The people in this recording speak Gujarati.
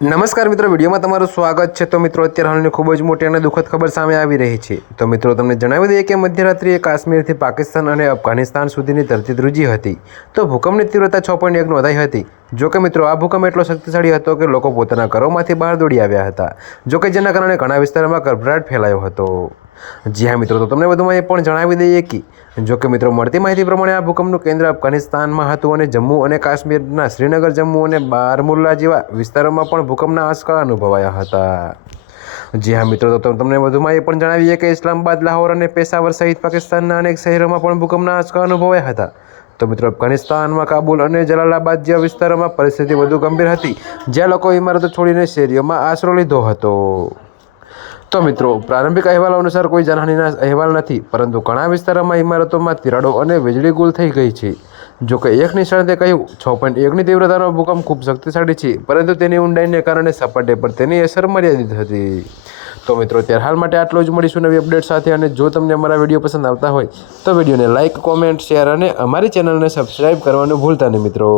નમસ્કાર મિત્રો, વિડીયોમાં તમારું સ્વાગત છે। તો મિત્રો, અત્યારે હાલની ખૂબ જ મોટી અને દુઃખદ ખબર સામે આવી રહી છે। તો મિત્રો, તમને જણાવી દઈએ કે મધ્યરાત્રિએ કાશ્મીરથી પાકિસ્તાન અને અફઘાનિસ્તાન સુધીની ધરતી ધ્રુજી હતી। તો ભૂકંપની તીવ્રતા 6.1 નોંધાઈ હતી। જો કે મિત્રો, આ ભૂકંપ એટલો શક્તિશાળી હતો કે લોકો પોતાના ઘરોમાંથી બહાર દોડી આવ્યા હતા। જો કે જેના કારણે ઘણા વિસ્તારોમાં ગભરાટ ફેલાયો હતો। જી હા મિત્રો, તો તમને વધુમાં એ પણ જણાવી દઈએ કે જો કે મિત્રો, મળતી માહિતી પ્રમાણે આ ભૂકંપનું કેન્દ્ર અફઘાનિસ્તાનમાં હતું અને જમ્મુ અને કાશ્મીરના શ્રીનગર, જમ્મુ અને બારમુલ્લા જેવા વિસ્તારોમાં પણ ભૂકંપના આંચકા અનુભવાયા હતા। જી હા મિત્રો, તો તમને વધુમાં એ પણ જણાવીએ કે ઇસ્લામાબાદ, લાહોર અને પેશાવર સહિત પાકિસ્તાનના અનેક શહેરોમાં પણ ભૂકંપના આંચકા અનુભવાયા હતા। તો મિત્રો, અફઘાનિસ્તાનમાં કાબુલ અને જલાલાબાદ જેવા વિસ્તારોમાં પરિસ્થિતિ વધુ ગંભીર હતી, જ્યાં લોકો ઇમારતો છોડીને શેરીઓમાં આશરો લીધો હતો। તો મિત્રો, પ્રારંભિક અહેવાલો અનુસાર કોઈ જાનહાનિના અહેવાલ નથી, પરંતુ ઘણા વિસ્તારોમાં ઇમારતોમાં તિરાડો અને વીજળી ગુલ થઈ ગઈ છે। જો કે એક નિષ્ણાતે કહ્યું, 6.1ની તીવ્રતાનો ભૂકંપ ખૂબ શક્તિશાળી છે, પરંતુ તેની ઊંડાઈને કારણે સપાટી પર તેની અસર મર્યાદિત હતી। તો મિત્રો, ત્યારે હાલ માટે આટલું જ। મળીશું નવી અપડેટ સાથે। અને જો તમને અમારા વિડીયો પસંદ આવતા હોય તો વિડીયોને લાઇક, કોમેન્ટ, શેર અને અમારી ચેનલને સબસ્ક્રાઈબ કરવાનું ભૂલતા નહીં મિત્રો।